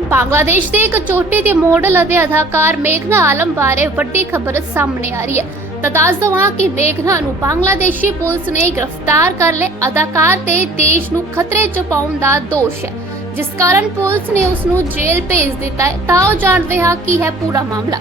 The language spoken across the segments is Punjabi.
ਬੰਗਲਾਦੇਸ਼ ਦੇ ਇੱਕ ਚੋਟੀ ਦੇ ਮਾਡਲ ਅਤੇ ਅਦਾਕਾਰ ਮੇਘਨਾ ਆਲਮ ਬਾਰੇ ਵੱਡੀ ਖਬਰ ਸਾਹਮਣੇ ਆ ਰਹੀ ਹੈ ਤਾਂ ਦੱਸ ਦਵਾਂ ਕਿ ਮੇਘਨਾ ਨੂੰ ਬੰਗਲਾਦੇਸ਼ੀ ਪੁਲਿਸ ਨੇ ਗ੍ਰਿਫਤਾਰ ਕਰ ਲਿਆ ਅਦਾਕਾਰ ਤੇ ਦੇਸ਼ ਨੂੰ ਖਤਰੇ 'ਚ ਪਾਉਣ ਦਾ ਦੋਸ਼ ਹੈ ਜਿਸ ਕਾਰਨ ਪੁਲਿਸ ਨੇ ਉਸ ਨੂੰ ਜੇਲ੍ਹ ਭੇਜ ਦਿੱਤਾ ਹੈ ਤਾਂ ਉਹ ਜਾਣਦੇ ਹਾਂ ਕੀ ਹੈ ਪੂਰਾ ਮਾਮਲਾ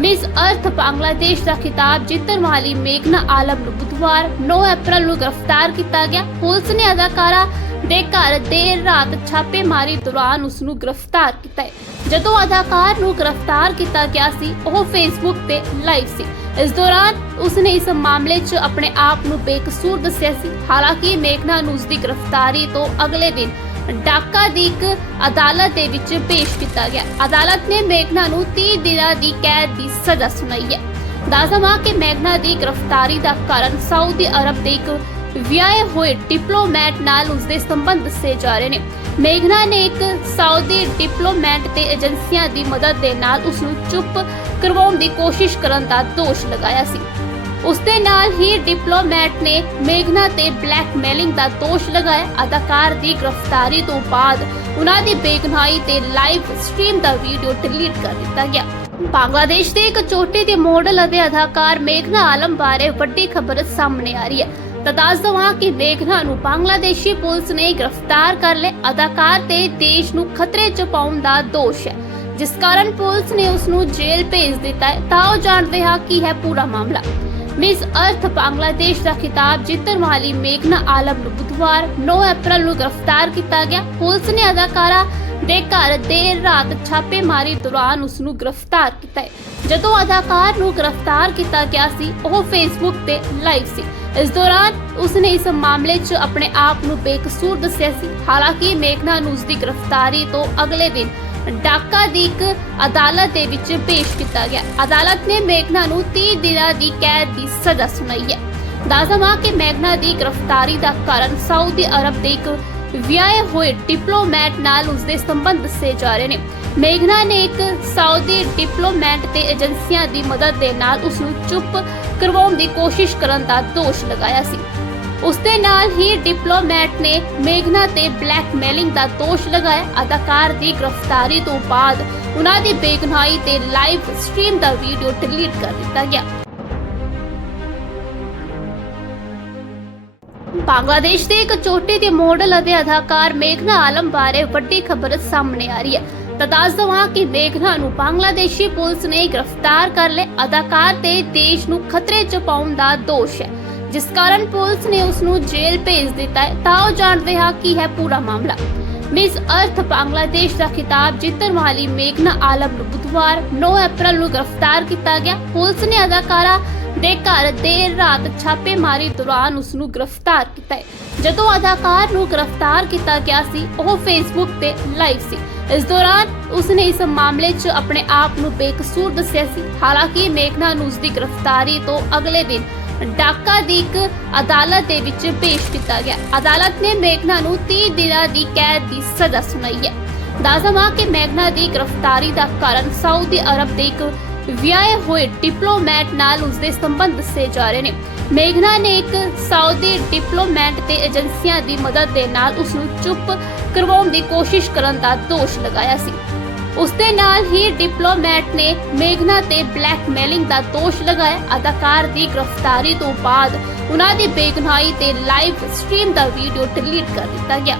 ਮਿਸ ਅਰਥ ਬੰਗਲਾਦੇਸ਼ ਦਾ ਖਿਤਾਬ ਜਿੱਤਣ ਵਾਲੀ ਮੇਘਨਾ ਆਲਮ ਨੂੰ ਬੁੱਧਵਾਰ 9 ਅਪ੍ਰੈਲ ਨੂੰ ਗ੍ਰਿਫਤਾਰ ਕੀਤਾ ਗਿਆ ਪੁਲਿਸ ਨੇ ਅਦਾਕਾਰਾ ਦੇ ਘਰ ਦੇਰ ਰਾਤ ਛਾਪੇਮਾਰੀ ਦੌਰਾਨ ਉਸ ਨੂੰ ਗ੍ਰਿਫਤਾਰ ਕੀਤਾ ਹੈ। ਜਦੋਂ ਅਦਾਕਾਰ ਨੂੰ ਗ੍ਰਿਫਤਾਰ ਕੀਤਾ ਗਿਆ ਸੀ, ਉਹ ਫੇਸਬੁੱਕ ਤੇ ਲਾਈਵ ਸੀ। ਇਸ ਦੌਰਾਨ ਉਸਨੇ ਇਸ ਮਾਮਲੇ 'ਚ ਆਪਣੇ ਆਪ ਨੂੰ ਬੇਕਸੂਰ ਦੱਸਿਆ ਸੀ। ਹਾਲਾਂਕਿ ਮੇਘਨਾ ਨੂੰ ਉਸ ਦੀ ਗ੍ਰਿਫਤਾਰੀ ਤੋਂ ਅਗਲੇ ਦਿਨ ਡਾਕਾ ਦੀ ਇੱਕ ਅਦਾਲਤ ਦੇ ਵਿੱਚ ਪੇਸ਼ ਕੀਤਾ ਗਿਆ। ਅਦਾਲਤ ਨੇ ਮੇਘਨਾ ਨੂੰ 30 ਦਿਨਾਂ ਦੀ ਕੈਦ ਦੀ ਸਜ਼ਾ ਸੁਣਾਈ ਹੈ। ਦੱਸਦਵਾਂ ਕਿ ਮੇਘਨਾ ਦੀ ਗ੍ਰਿਫਤਾਰੀ ਦਾ ਕਾਰਨ ਸਾਊਦੀ ਅਰਬ ਦੇ ਇੱਕ ਵਿਆਹੇ ਹੋਏ ਡਿਪਲੋਮੈਟ ਨਾਲ ਉਸਦੇ ਸੰਬੰਧ ਦੱਸੇ ਜਾ ਰਹੇ ਨੇ। ਮੇਘਨਾ ਨੇ ਇੱਕ ਸਾਊਦੀ ਡਿਪਲੋਮੈਟ ਤੇ ਏਜੰਸੀਆਂ ਦੀ ਮਦਦ ਦੇ ਨਾਲ ਉਸ ਨੂੰ ਚੁੱਪ ਕਰਵਾਉਣ ਦੀ ਕੋਸ਼ਿਸ਼ ਕਰਨ ਦਾ ਦੋਸ਼ ਲਗਾਇਆ ਸੀ। ਉਸ ਦੇ ਨਾਲ ਹੀ ਡਿਪਲੋਮੈਟ ਨੇ ਮੇਘਨਾ ਤੇ ਬਲੈਕਮੇਲਿੰਗ ਦਾ ਦੋਸ਼ ਲਗਾਇਆ। ਅਦਾਕਾਰ ਦੀ ਗ੍ਰਿਫਤਾਰੀ ਤੋਂ ਬਾਅਦ ਉਹਨਾਂ ਦੀ ਬੇਗੁਨਾਹੀ ਤੇ ਲਾਈਵ ਸਟ੍ਰੀਮ ਦਾ ਵੀਡੀਓ ਡਿਲੀਟ ਕਰ ਦਿੱਤਾ ਗਿਆ। ਬੰਗਲਾਦੇਸ਼ ਦੇ ਇੱਕ ਚੋਟੀ ਦੇ ਮਾਡਲ ਅਤੇ ਅਦਾਕਾਰ ਮੇਘਨਾ ਆਲਮ ਬਾਰੇ ਵੱਡੀ ਖਬਰ ਸਾਹਮਣੇ ਆ ਰਹੀ ਹੈ। ਤਾਂ ਦੱਸ ਦਵਾਂ ਕਿ ਮੇਘਨਾ ਨੂੰ ਬੰਗਲਾਦੇਸ਼ੀ ਪੁਲਿਸ ਨੇ ਗ੍ਰਿਫਤਾਰ ਕਰ ਲਿਆ। ਅਦਾਕਾਰ ਤੇ ਦੇਸ਼ ਨੂੰ ਖਤਰੇ 'ਚ ਪਾਉਣ ਦਾ ਦੋਸ਼ ਹੈ। ਜਿਸ ਕਾਰਨ ਪੁਲਿਸ ਨੇ ਉਸ ਨੂੰ ਜੇਲ੍ਹ ਭੇਜ ਦਿੱਤਾ ਹੈ। ਤਾਂ ਉਹ ਜਾਣਦੇ ਹਾਂ ਕੀ ਹੈ ਪੂਰਾ ਮਾਮਲਾ। ਮਿਸ ਅਰਥ ਬੰਗਲਾਦੇਸ਼ ਦਾ ਖਿਤਾਬ ਜਿੱਤਣ ਵਾਲੀ ਮੇਘਨਾ ਆਲਮ ਨੂੰ ਬੁੱਧਵਾਰ 9 ਅਪ੍ਰੈਲ ਨੂੰ ਗ੍ਰਿਫਤਾਰ ਕੀਤਾ ਗਿਆ। ਪੁਲਿਸ ਨੇ ਅਦਾਕਾਰਾ ਦੇ ਘਰ ਦੇਰ ਰਾਤ ਛਾਪੇਮਾਰੀ ਦੌਰਾਨ ਉਸ ਨੂੰ ਗ੍ਰਿਫਤਾਰ ਕੀਤਾ ਹੈ। ਜਦੋਂ ਅਦਾਕਾਰ ਨੂੰ ਗ੍ਰਿਫਤਾਰ ਕੀਤਾ ਗਿਆ ਸੀ, ਉਹ ਫੇਸਬੁੱਕ ਤੇ ਲਾਈਵ ਸੀ। ਇਸ ਦੌਰਾਨ ਉਸਨੇ ਇਸ ਮਾਮਲੇ 'ਚ ਆਪਣੇ ਆਪ ਨੂੰ ਬੇਕਸੂਰ ਦੱਸਿਆ ਸੀ। ਹਾਲਾਂਕਿ ਮੇਘਨਾ ਨੂੰ ਉਸ ਦੀ ਗ੍ਰਿਫਤਾਰੀ ਤੋਂ ਅਗਲੇ ਦਿਨ ਡਾਕਾ ਦੀ ਇੱਕ ਅਦਾਲਤ ਦੇ ਵਿੱਚ ਪੇਸ਼ ਕੀਤਾ ਗਿਆ। ਅਦਾਲਤ ਨੇ ਮੇਘਨਾ ਨੂੰ 30 ਦਿਨਾਂ ਦੀ ਕੈਦ ਦੀ ਸਜ਼ਾ ਸੁਣਾਈ ਹੈ। ਦੱਸਦਵਾਂ ਕਿ ਮੇਘਨਾ ਦੀ ਗ੍ਰਿਫਤਾਰੀ ਦਾ ਕਾਰਨ ਸਾਊਦੀ ਅਰਬ ਦੇ ਇੱਕ ਵਿਆਹੇ ਹੋਏ ਡਿਪਲੋਮੈਟ ਨਾਲ ਉਸਦੇ ਸੰਬੰਧ ਦੱਸੇ ਜਾ ਰਹੇ ਨੇ। ਮੇਘਨਾ ਨੇ ਇੱਕ ਸਾਊਦੀ ਡਿਪਲੋਮੈਟ ਤੇ ਏਜੰਸੀਆਂ ਦੀ ਮਦਦ ਦੇ ਨਾਲ ਉਸ ਨੂੰ ਚੁੱਪ ਕਰਵਾਉਣ ਦੀ ਕੋਸ਼ਿਸ਼ ਕਰਨ ਦਾ ਦੋਸ਼ ਲਗਾਇਆ ਸੀ। ਉਸ ਦੇ ਨਾਲ ਹੀ ਡਿਪਲੋਮੈਟ ਨੇ ਮੇਘਨਾ ਤੇ ਬਲੈਕਮੇਲਿੰਗ ਦਾ ਦੋਸ਼ ਲਗਾਇਆ। ਅਦਾਕਾਰ ਦੀ ਗ੍ਰਿਫਤਾਰੀ ਤੋਂ ਬਾਅਦ ਉਹਨਾਂ ਦੀ ਬੇਗੁਨਾਹੀ ਤੇ ਲਾਈਵ ਸਟ੍ਰੀਮ ਦਾ ਵੀਡੀਓ ਡਿਲੀਟ ਕਰ ਦਿੱਤਾ ਗਿਆ। ਬੰਗਲਾਦੇਸ਼ ਦੇ ਇੱਕ ਚੋਟੀ ਦੇ ਮਾਡਲ ਅਤੇ ਅਦਾਕਾਰ ਮੇਘਨਾ ਆਲਮ ਬਾਰੇ ਵੱਡੀ ਖਬਰ ਸਾਹਮਣੇ ਆ ਰਹੀ ਹੈ। ਤਾਂ ਦੱਸ ਦਵਾਂ ਕਿ ਮੇਘਨਾ ਨੂੰ ਬੰਗਲਾਦੇਸ਼ੀ ਪੁਲਿਸ ਨੇ ਗ੍ਰਿਫਤਾਰ ਕਰ ਲਿਆ। ਅਦਾਕਾਰ ਤੇ ਦੇਸ਼ ਨੂੰ ਖਤਰੇ 'ਚ ਪਾਉਣ ਦਾ ਦੋਸ਼ ਹੈ। ਜਿਸ ਕਾਰਨ ਪੁਲਿਸ ਨੇ ਉਸ ਨੂੰ ਜੇਲ੍ਹ ਭੇਜ ਦਿੱਤਾ ਹੈ। ਤਾਂ ਉਹ ਜਾਣਦੇ ਹਾਂ ਕੀ ਹੈ ਪੂਰਾ ਮਾਮਲਾ। ਮਿਸ ਅਰਥ ਬੰਗਲਾਦੇਸ਼ ਦਾ ਖਿਤਾਬ ਜਿੱਤਣ ਵਾਲੀ ਮੇਘਨਾ ਆਲਮ ਨੂੰ ਬੁੱਧਵਾਰ 9 ਅਪ੍ਰੈਲ ਨੂੰ ਗ੍ਰਿਫਤਾਰ ਕੀਤਾ ਗਿਆ। ਪੁਲਿਸ ਨੇ ਅਦਾਕਾਰਾ ਦੇ ਘਰ ਦੇਰ ਰਾਤ ਛਾਪੇਮਾਰੀ ਦੌਰਾਨ ਉਸ ਨੂੰ ਗ੍ਰਿਫਤਾਰ ਕੀਤਾ ਹੈ। ਜਦੋਂ ਅਦਾਕਾਰ ਨੂੰ ਗ੍ਰਿਫਤਾਰ ਕੀਤਾ ਗਿਆ ਸੀ, ਉਹ ਫੇਸਬੁੱਕ ਤੇ ਲਾਈਵ ਸੀ। ਇਸ ਦੌਰਾਨ ਉਸਨੇ ਇਸ ਮਾਮਲੇ 'ਚ ਆਪਣੇ ਆਪ ਨੂੰ ਬੇਕਸੂਰ ਦੱਸਿਆ ਸੀ। ਹਾਲਾਂਕਿ ਮੇਘਨਾ ਨੂੰ ਉਸ ਗ੍ਰਿਫਤਾਰੀ ਤੋਂ ਅਗਲੇ ਦਿਨ ਡਾਕਾ ਦੀ ਇੱਕ ਅਦਾਲਤ ਦੇ ਵਿੱਚ ਪੇਸ਼ ਕੀਤਾ ਗਿਆ। ਅਦਾਲਤ ਨੇ ਮੇਘਨਾ ਨੂੰ 30 ਦਿਨਾਂ ਦੀ ਕੈਦ ਦੀ ਸਜ਼ਾ ਸੁਣਾਈ ਹੈ। ਦੱਸਦਵਾਂ ਕਿ ਮੇਘਨਾ ਦੀ ਗ੍ਰਿਫਤਾਰੀ ਦਾ ਕਾਰਨ ਸਾਊਦੀ ਅਰਬ ਦੇ ਇੱਕ ਵਿਆਹੇ ਹੋਏ ਡਿਪਲੋਮੈਟ ਨਾਲ ਉਸਦੇ ਸੰਬੰਧ ਦੱਸੇ ਜਾ ਰਹੇ ਨੇ। ਮੇਘਨਾ ਨੇ ਇੱਕ ਸਾਊਦੀ ਡਿਪਲੋਮੈਟ ਤੇ ਏਜੰਸੀਆਂ ਦੀ ਮਦਦ ਦੇ ਨਾਲ ਉਸ ਨੂੰ ਚੁੱਪ ਕਰਵਾਉਣ ਦੀ ਕੋਸ਼ਿਸ਼ ਕਰਨ ਦਾ ਦੋਸ਼ ਲਗਾਇਆ ਸੀ। ਉਸ ਦੇ ਨਾਲ ਹੀ ਡਿਪਲੋਮੈਟ ਨੇ ਮੇਘਨਾ ਤੇ ਬਲੈਕਮੇਲਿੰਗ ਦਾ ਦੋਸ਼ ਲਗਾਇਆ। ਅਦਾਕਾਰ ਦੀ ਗ੍ਰਿਫਤਾਰੀ ਤੋਂ ਬਾਅਦ ਉਹਨਾਂ ਦੀ ਬੇਗੁਨਾਹੀ ਤੇ ਲਾਈਵ ਸਟ੍ਰੀਮ ਦਾ ਵੀਡੀਓ ਡਿਲੀਟ ਕਰ ਦਿੱਤਾ ਗਿਆ।